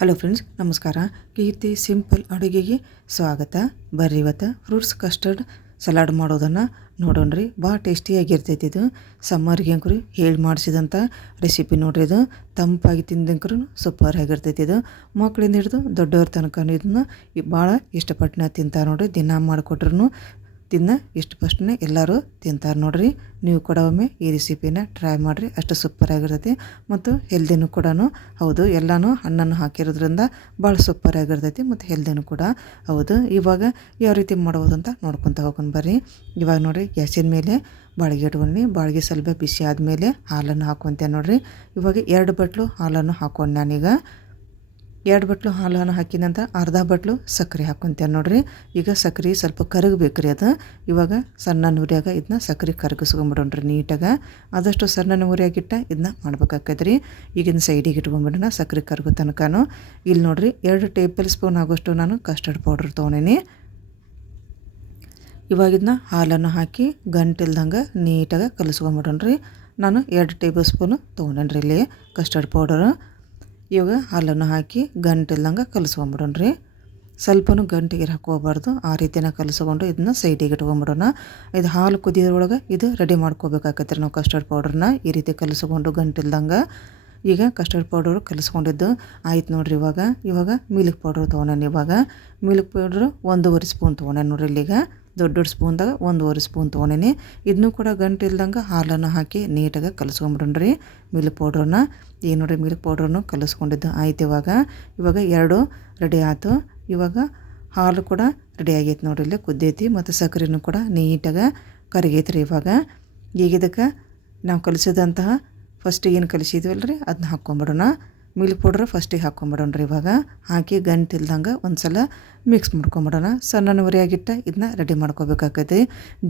Hello friends, ನಮಸ್ಕಾರ. ಕೀರ್ತಿ simple ಅಡುಗೆಗೆ ಸ್ವಾಗತ. ಬರ್ರಿ ಇವತ್ತು ಫ್ರೂಟ್ಸ್ ಕಸ್ಟರ್ಡ್ ಸಲಾಡ್ ಮಾಡೋದನ್ನು ನೋಡೋಣ್ರಿ. ಭಾಳ ಟೇಸ್ಟಿಯಾಗಿರ್ತೈತಿ. ಇದು ಸಮ್ಮರ್ಗೆ ಅಂಕರು ಹೇಳಿ ಮಾಡಿಸಿದಂಥ ರೆಸಿಪಿ ನೋಡ್ರಿ. ಇದು ತಂಪಾಗಿ ತಿಂದಂಕರು ಸೂಪರ್ ಆಗಿರ್ತೈತಿ. ಇದು ಮಕ್ಕಳಿಂದ ಹಿಡಿದು ದೊಡ್ಡವ್ರ ತನಕ ಇದನ್ನು ಭಾಳ ಇಷ್ಟಪಟ್ಟನ ತಿಂತಾರೆ ನೋಡ್ರಿ. ದಿನ ಮಾಡಿಕೊಟ್ರು ತಿನ್ನ ಇಷ್ಟಪಟ್ಟನೆ ಎಲ್ಲರೂ ತಿಂತಾರೆ ನೋಡ್ರಿ. ನೀವು ಕೂಡ ಒಮ್ಮೆ ಈ ರೆಸಿಪಿನ ಟ್ರೈ ಮಾಡಿರಿ. ಅಷ್ಟು ಸೂಪರ್ ಆಗಿರ್ತೈತಿ ಮತ್ತು ಹೆಲ್ದಿನೂ ಕೂಡ ಹೌದು. ಎಲ್ಲನೂ ಹಣ್ಣನ್ನು ಹಾಕಿರೋದ್ರಿಂದ ಭಾಳ ಸೂಪರ್ ಆಗಿರ್ತೈತಿ ಮತ್ತು ಹೆಲ್ದಿನೂ ಕೂಡ ಹೌದು. ಇವಾಗ ಯಾವ ರೀತಿ ಮಾಡ್ಬೋದು ಅಂತ ನೋಡ್ಕೊತ ಹೋಗೋಣ ಬರ್ರಿ. ಇವಾಗ ನೋಡಿರಿ, ಗ್ಯಾಸಿನ ಮೇಲೆ ಬಾಳಿಗೆ ಇಟ್ಕೊಂಡು ಬಾಳಿಗೆ ಸ್ವಲ್ಪ ಬಿಸಿ ಆದಮೇಲೆ ಹಾಲನ್ನು ಹಾಕ್ಕೊತೇನೆ ನೋಡಿರಿ. ಇವಾಗ 2 ಬಟ್ಲು ಹಾಲನ್ನು ಹಾಕ್ಕೊಂಡು ನಾನೀಗ 2 ಬಟ್ಲು ಹಾಲನ್ನು ಹಾಕಿದ ನಂತರ ಅರ್ಧ ಬಟ್ಲು ಸಕ್ಕರೆ ಹಾಕ್ಕೊತೇನೆ ನೋಡಿರಿ. ಈಗ ಸಕ್ಕರೆ ಸ್ವಲ್ಪ ಕರಗಬೇಕು ರೀ. ಅದು ಇವಾಗ ಸಣ್ಣ ಉರಿಯಾಗ ಇದನ್ನ ಸಕ್ಕರೆ ಕರಗಿಸ್ಕೊಂಬಿಡೋಣ್ರಿ ನೀಟಾಗಿ. ಆದಷ್ಟು ಸಣ್ಣ ಉರಿಯಾಗಿಟ್ಟ ಇದನ್ನ ಮಾಡ್ಬೇಕಾಕೈತ್ರಿ. ಈಗಿನ ಸೈಡಿಗೆ ಇಟ್ಕೊಂಡ್ಬಿಡೋಣ ಸಕ್ಕರೆ ಕರಗೋ ತನಕನೂ. ಇಲ್ಲಿ ನೋಡಿರಿ, 2 ಟೇಬಲ್ ಸ್ಪೂನ್ ಆಗೋಷ್ಟು ನಾನು ಕಸ್ಟರ್ಡ್ ಪೌಡ್ರ್ ತೊಗೊಂಡೇನಿ. ಇವಾಗ ಇದನ್ನ ಹಾಲನ್ನು ಹಾಕಿ ಗಂಟಿಲ್ದಂಗೆ ನೀಟಾಗಿ ಕಲಿಸ್ಕೊಂಬಿಡೋಣ್ರಿ. ನಾನು 2 ಟೇಬಲ್ ಸ್ಪೂನು ತೊಗೊಂಡೇನ್ರಿ ಇಲ್ಲಿ ಕಸ್ಟರ್ಡ್ ಪೌಡರು. ಇವಾಗ ಹಾಲನ್ನು ಹಾಕಿ ಗಂಟಿಲ್ದಂಗೆ ಕಲಿಸ್ಕೊಂಬಿಡೋಣ್ರಿ. ಸ್ವಲ್ಪನೂ ಗಂಟಿಗೆ ಹಾಕೋಬಾರ್ದು. ಆ ರೀತಿನ ಕಲಿಸ್ಕೊಂಡು ಇದನ್ನ ಸೈಡಿಗೆ ಇಟ್ಕೊಂಬಿಡೋಣ. ಇದು ಹಾಲು ಕುದಿಯೋದ್ರೊಳಗೆ ಇದು ರೆಡಿ ಮಾಡ್ಕೋಬೇಕಾಗತ್ತೆ ರೀ ನಾವು ಕಸ್ಟರ್ಡ್ ಪೌಡ್ರನ್ನ ಈ ರೀತಿ ಕಲಿಸ್ಕೊಂಡು ಗಂಟಿಲ್ದಂಗೆ. ಈಗ ಕಸ್ಟರ್ಡ್ ಪೌಡರು ಕಲಿಸ್ಕೊಂಡಿದ್ದು ಆಯ್ತು ನೋಡ್ರಿ. ಇವಾಗ ಮಿಲ್ಕ್ ಪೌಡ್ರ್ ತೊಗೊಂಡೇನೆ. ಇವಾಗ ಮಿಲ್ಕ್ ಪೌಡ್ರು 1.5 ಸ್ಪೂನ್ ತೊಗೊಂಡೇನೆ ನೋಡ್ರಿ. ಇಲ್ಲಿಗ ದೊಡ್ಡ ಸ್ಪೂನ್ದಾಗ 1.5 ಸ್ಪೂನ್ ತೊಗೊಂಡೇನಿ. ಇದನ್ನು ಕೂಡ ಗಂಟಿಲ್ದಂಗೆ ಹಾಲನ್ನು ಹಾಕಿ ನೀಟಾಗಿ ಕಲಿಸ್ಕೊಂಬಿಡೋಣ್ರಿ ಮಿಲ್ಕ್ ಪೌಡ್ರನ್ನ. ಈಗ ನೋಡಿರಿ, ಮಿಲ್ಕ್ ಪೌಡ್ರನ್ನು ಕಲಿಸ್ಕೊಂಡಿದ್ದು ಆಯ್ತು. ಇವಾಗ 2 ರೆಡಿ ಆಯ್ತು. ಇವಾಗ ಹಾಲು ಕೂಡ ರೆಡಿ ಆಗೈತೆ ನೋಡ್ರಿ. ಇಲ್ಲಿ ಕುದ್ದೈತಿ ಮತ್ತು ಸಕ್ಕರೆನೂ ಕೂಡ ನೀಟಾಗಿ ಕರಗೈತೆ ರೀ. ಈಗ ಇದಕ್ಕೆ ನಾವು ಕಲಿಸಿದಂತಹ ಫಸ್ಟ್ ಏನು ಕಲಿಸಿದ್ವಲ್ಲ ರೀ ಅದನ್ನ ಹಾಕ್ಕೊಂಬಿಡೋಣ. ಮಿಲ್ಕ್ ಪೌಡ್ರ್ ಫಸ್ಟಿಗೆ ಹಾಕ್ಕೊಂಬಿಡೋಣ್ರಿ. ಇವಾಗ ಹಾಕಿ ಗಂಟಿಲ್ದಂಗೆ ಒಂದು ಸಲ ಮಿಕ್ಸ್ ಮಾಡ್ಕೊಂಬಿಡೋಣ. ಸಣ್ಣ ಉರಿಯಾಗಿಟ್ಟು ಇದನ್ನ ರೆಡಿ ಮಾಡ್ಕೋಬೇಕಾಗೈತಿ.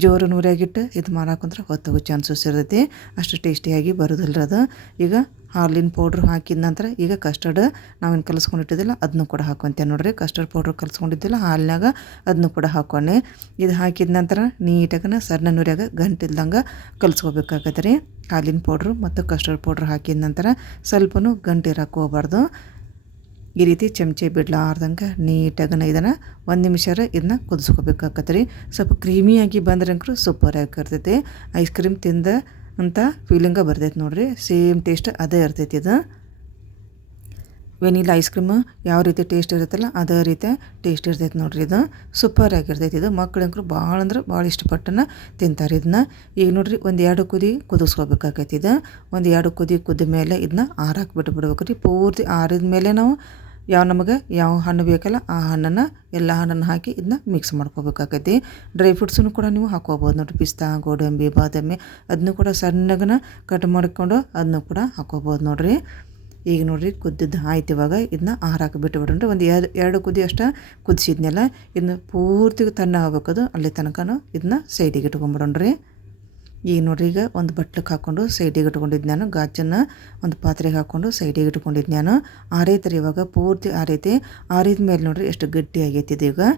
ಜೋರು ಉರಿಯಾಗಿಟ್ಟು ಇದು ಮಾಡಾಕಂದ್ರೆ ಹೊತ್ತೋಗೋ ಚಾನ್ಸಸ್ ಇರ್ತೈತಿ. ಅಷ್ಟು ಟೇಸ್ಟಿಯಾಗಿ ಬರೋದಿಲ್ಲ ಅದು. ಈಗ ಹಾಲಿನ ಪೌಡ್ರ್ ಹಾಕಿದ ನಂತರ ಈಗ ಕಸ್ಟರ್ಡ್ ನಾವೇನು ಕಲಿಸ್ಕೊಂಡಿಟ್ಟಿದ್ದಿಲ್ಲ ಅದನ್ನು ಕೂಡ ಹಾಕ್ಕೊಂತೇನೆ ನೋಡಿರಿ. ಕಸ್ಟರ್ಡ್ ಪೌಡ್ರ್ ಕಲಿಸ್ಕೊಂಡಿದ್ದಿಲ್ಲ ಹಾಲಿನಾಗ ಅದನ್ನು ಕೂಡ ಹಾಕ್ಕೊಂಡೆ. ಇದು ಹಾಕಿದ ನಂತರ ನೀಟಾಗಿ ಸಣ್ಣ ಉರಿಯಾಗ ಗಂಟಿಲ್ದಂಗೆ ಕಲಿಸ್ಕೋಬೇಕಾಗತ್ತೆ ರೀ. ಹಾಲಿನ ಪೌಡ್ರು ಮತ್ತು ಕಸ್ಟರ್ಡ್ ಪೌಡ್ರ್ ಹಾಕಿದ ನಂತರ ಸ್ವಲ್ಪನೂ ಗಂಟಿರಕ್ಕೆ ಹೋಗ್ಬಾರ್ದು. ಈ ರೀತಿ ಚಮಚೆ ಬಿಡ್ಲಾರ್ದಂಗೆ ನೀಟಾಗಿ ಇದನ್ನು 1 ನಿಮಿಷ ಇದನ್ನ ಕುದಿಸ್ಕೋಬೇಕಾಗತ್ತೆ ರೀ. ಸ್ವಲ್ಪ ಕ್ರೀಮಿಯಾಗಿ ಬಂದ್ರಂಕರು ಸೂಪರ್ ಆಗಿರ್ತೈತಿ. ಐಸ್ ಕ್ರೀಮ್ ತಿಂದ ಅಂತ ಫೀಲಿಂಗ ಬರ್ತೈತೆ ನೋಡಿರಿ. ಸೇಮ್ ಟೇಸ್ಟ್ ಅದೇ ಇರ್ತೈತಿ. ಇದು ವೆನಿಲಾ ಐಸ್ ಕ್ರೀಮು ಯಾವ ರೀತಿ ಟೇಸ್ಟ್ ಇರುತ್ತಲ್ಲ ಅದೇ ರೀತಿ ಟೇಸ್ಟ್ ಇರ್ತೈತೆ ನೋಡಿರಿ. ಇದು ಸೂಪರ್ ಆಗಿರ್ತೈತಿ. ಇದು ಮಕ್ಕಳಂಕರು ಭಾಳ ಅಂದ್ರೆ ಭಾಳ ಇಷ್ಟಪಟ್ಟನ ತಿಂತಾರೆ ಇದನ್ನ. ಈಗ ನೋಡಿರಿ, 1-2 ಕುದಿ ಕುದಿಸ್ಕೋಬೇಕಾಗೈತಿ. ಇದು 1-2 ಕುದಿ ಕುದ್ದ ಮೇಲೆ ಇದನ್ನ ಆರಾಕ್ ಬಿಟ್ಬಿಡ್ಬೇಕು ರೀ. ಪೂರ್ತಿ ಆರಿದ ಮೇಲೆ ನಾವು ನಮಗೆ ಯಾವ ಹಣ್ಣು ಬೇಕಲ್ಲ ಆ ಹಣ್ಣನ್ನು ಎಲ್ಲ ಹಣ್ಣನ್ನು ಹಾಕಿ ಇದನ್ನ ಮಿಕ್ಸ್ ಮಾಡ್ಕೋಬೇಕಾಗೈತಿ. ಡ್ರೈ ಫ್ರೂಟ್ಸನ್ನು ಕೂಡ ನೀವು ಹಾಕೋಬೋದು ನೋಡಿರಿ. ಪಿಸ್ತಾ, ಗೋಡಂಬಿ, ಬಾದಾಮಿ ಅದನ್ನು ಕೂಡ ಸಣ್ಣಗನ ಕಟ್ ಮಾಡಿಕೊಂಡು ಅದನ್ನು ಕೂಡ ಹಾಕೋಬೋದು ನೋಡಿರಿ. ಈಗ ನೋಡಿರಿ, ಕುದ್ದಿದ್ದು ಆಯ್ತು. ಇವಾಗ ಇದನ್ನ ಆರಾಕಿ ಬಿಟ್ಟುಬಿಡ್ರಿ. ಒಂದು 2 ಕುದಿ ಅಷ್ಟು ಕುದಿಸಿದ್ನೆಲ್ಲ ಇದನ್ನ ಪೂರ್ತಿ ತಣ್ಣ ಆಗ್ಬೇಕದು. ಅಲ್ಲಿ ತನಕ ಇದನ್ನ ಸೈಡಿಗೆ ಇಟ್ಕೊಂಬಿಡೋಣ್ರಿ. ಈಗ ನೋಡ್ರಿ, ಈಗ ಒಂದು ಬಟ್ಲಕ್ಕೆ ಹಾಕ್ಕೊಂಡು ಸೈಡಿಗೆ ಇಟ್ಕೊಂಡಿದ್ದು ನಾನು. ಗಾಜನ್ನು ಒಂದು ಪಾತ್ರೆಗೆ ಹಾಕ್ಕೊಂಡು ಸೈಡಿಗೆ ಇಟ್ಕೊಂಡಿದ್ದು ನಾನು. ಆರೈತೆ ರೀ. ಇವಾಗ ಪೂರ್ತಿ ಆರೈತೆ. ಆರಿದ ಮೇಲೆ ನೋಡಿರಿ ಎಷ್ಟು ಗಟ್ಟಿ ಆಗೈತಿ ಇದು.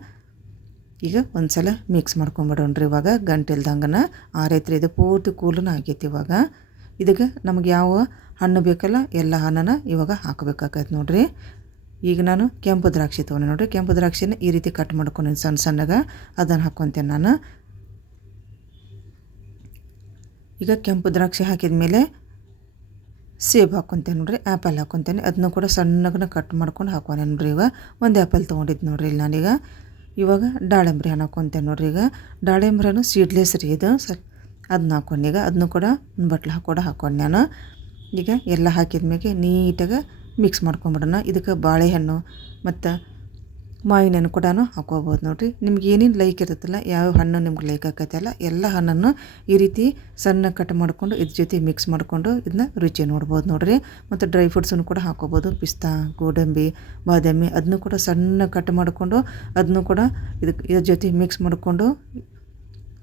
ಈಗ ಒಂದು ಸಲ ಮಿಕ್ಸ್ ಮಾಡ್ಕೊಂಬಿಡೋಣ್ರಿ. ಇವಾಗ ಗಂಟಿಲ್ದಂಗನ ಆರೈತೆ ರೀ. ಇದು ಪೂರ್ತಿ ಕೂಲನ ಆಗೈತಿ. ಇವಾಗ ಇದಕ್ಕೆ ನಮಗೆ ಯಾವ ಹಣ್ಣು ಬೇಕಲ್ಲ ಎಲ್ಲ ಹಣ್ಣನ್ನು ಇವಾಗ ಹಾಕಬೇಕಾಗೈತೆ ನೋಡಿರಿ. ಈಗ ನಾನು ಕೆಂಪು ದ್ರಾಕ್ಷಿ ತೊಗೊಂಡೆ ನೋಡಿರಿ. ಕೆಂಪು ದ್ರಾಕ್ಷಿನ ಈ ರೀತಿ ಕಟ್ ಮಾಡ್ಕೊಂಡು ಸಣ್ಣಗೆ ಅದನ್ನು ಹಾಕ್ಕೊತೇನೆ ನಾನು. ಈಗ ಕೆಂಪು ದ್ರಾಕ್ಷಿ ಹಾಕಿದ ಮೇಲೆ ಸೇಬು ಹಾಕ್ಕೊತೇನೆ ನೋಡಿರಿ. ಆ್ಯಪಲ್ ಹಾಕ್ಕೊತೇನೆ. ಅದನ್ನು ಕೂಡ ಸಣ್ಣಗನ ಕಟ್ ಮಾಡ್ಕೊಂಡು ಹಾಕೋನೆ ನೋಡಿರಿ. ಈಗ 1 ಆ್ಯಪಲ್ ತೊಗೊಂಡಿದ್ದು ನೋಡಿರಿ ಇಲ್ಲಿ ನಾನೀಗ. ಇವಾಗ ದಾಳಿಂಬ್ರಿ ಹಣ್ಣು ಹಾಕ್ಕೊತೇನೆ ನೋಡಿರಿ. ಈಗ ದಾಳಿಂಬ್ರಿ ಹಣ್ಣು ಸೀಡ್ಲೆಸ್ ರೀ ಇದು. ಅದನ್ನ ಹಾಕ್ಕೊಂಡು ಈಗ ಅದನ್ನು ಕೂಡ ಒಂದು ಬಟ್ಲು ಹಾಕ್ಕೊಂಡು ನಾನು. ಈಗ ಎಲ್ಲ ಹಾಕಿದ ಮೇಲೆ ನೀಟಾಗಿ ಮಿಕ್ಸ್ ಮಾಡ್ಕೊಂಬಿಡೋಣ. ಇದಕ್ಕೆ ಬಾಳೆಹಣ್ಣು ಮತ್ತು ಮಾವಿನ ಹಣ್ಣು ಕೂಡ ಹಾಕೋಬೋದು ನೋಡಿರಿ. ನಿಮ್ಗೆ ಏನೇನು ಲೈಕ್ ಇರುತ್ತಲ್ಲ, ಯಾವ ಹಣ್ಣು ನಿಮ್ಗೆ ಲೈಕ್ ಆಕೈತಲ್ಲ ಎಲ್ಲ ಹಣ್ಣನ್ನು ಈ ರೀತಿ ಸಣ್ಣ ಕಟ್ ಮಾಡಿಕೊಂಡು ಇದ್ರ ಜೊತೆ ಮಿಕ್ಸ್ ಮಾಡಿಕೊಂಡು ಇದನ್ನ ರುಚಿ ನೋಡ್ಬೋದು ನೋಡಿರಿ. ಮತ್ತು ಡ್ರೈ ಫ್ರೂಟ್ಸನ್ನು ಕೂಡ ಹಾಕೋಬೋದು. ಪಿಸ್ತಾ, ಗೋಡಂಬಿ, ಬಾದಾಮಿ ಅದನ್ನು ಕೂಡ ಸಣ್ಣ ಕಟ್ ಮಾಡಿಕೊಂಡು ಅದನ್ನು ಕೂಡ ಇದ್ರ ಜೊತೆ ಮಿಕ್ಸ್ ಮಾಡಿಕೊಂಡು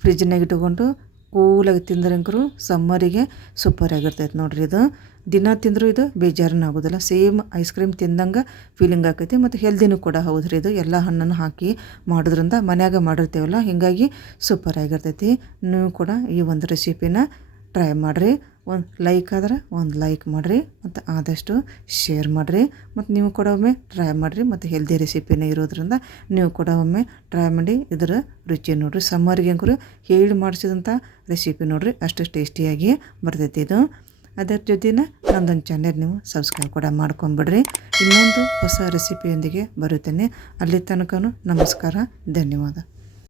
ಫ್ರಿಜ್ನಾಗ ಇಟ್ಕೊಂಡು ಕೂಲಾಗಿ ತಿಂದ್ರಂಕರು ಸಮ್ಮರಿಗೆ ಸೂಪರ್ ಆಗಿರ್ತೈತೆ ನೋಡಿರಿ. ಇದು ದಿನ ತಿಂದರೂ ಇದು ಬೇಜಾರನ್ನ ಆಗೋದಿಲ್ಲ. ಸೇಮ್ ಐಸ್ ಕ್ರೀಮ್ ತಿಂದಂಗೆ ಫೀಲಿಂಗ್ ಆಕೈತಿ ಮತ್ತು ಹೆಲ್ದಿನೂ ಕೂಡ ಹೌದ್ರಿ. ಇದು ಎಲ್ಲ ಹಣ್ಣನ್ನು ಹಾಕಿ ಮಾಡೋದ್ರಿಂದ ಮನ್ಯಾಗ ಮಾಡಿರ್ತೀವಲ್ಲ, ಹೀಗಾಗಿ ಸೂಪರ್ ಆಗಿರ್ತೈತಿ. ನೀವು ಕೂಡ ಈ ಒಂದು ರೆಸಿಪಿನ ಟ್ರೈ ಮಾಡಿರಿ. ಒಂದು ಲೈಕ್ ಆದ್ರೆ ಒಂದು ಲೈಕ್ ಮಾಡಿರಿ ಮತ್ತು ಆದಷ್ಟು ಶೇರ್ ಮಾಡಿರಿ. ಮತ್ತು ನೀವು ಕೂಡ ಒಮ್ಮೆ ಟ್ರೈ ಮಾಡಿರಿ. ಮತ್ತು ಹೆಲ್ದಿ ರೆಸಿಪಿನೇ ಇರೋದ್ರಿಂದ ನೀವು ಕೂಡ ಒಮ್ಮೆ ಟ್ರೈ ಮಾಡಿ ಇದರ ರುಚಿ ನೋಡಿರಿ. ಸಮ್ಮರ್ಗೆ ಅಂಕರು ಹೇಳಿ ಮಾಡಿಸಿದಂಥ ರೆಸಿಪಿ ನೋಡಿರಿ, ಅಷ್ಟು ಟೇಸ್ಟಿಯಾಗಿ ಬರ್ತೈತಿ ಇದು. ಅದರ ಜೊತೆನ ನನ್ನದೊಂದು ಚಾನೆಲ್ ನೀವು ಸಬ್ಸ್ಕ್ರೈಬ್ ಕೂಡ ಮಾಡ್ಕೊಂಬಿಡ್ರಿ. ಇನ್ನೊಂದು ಹೊಸ ರೆಸಿಪಿಯೊಂದಿಗೆ ಬರುತ್ತೇನೆ. ಅಲ್ಲಿ ತನಕ ನಮಸ್ಕಾರ, ಧನ್ಯವಾದ.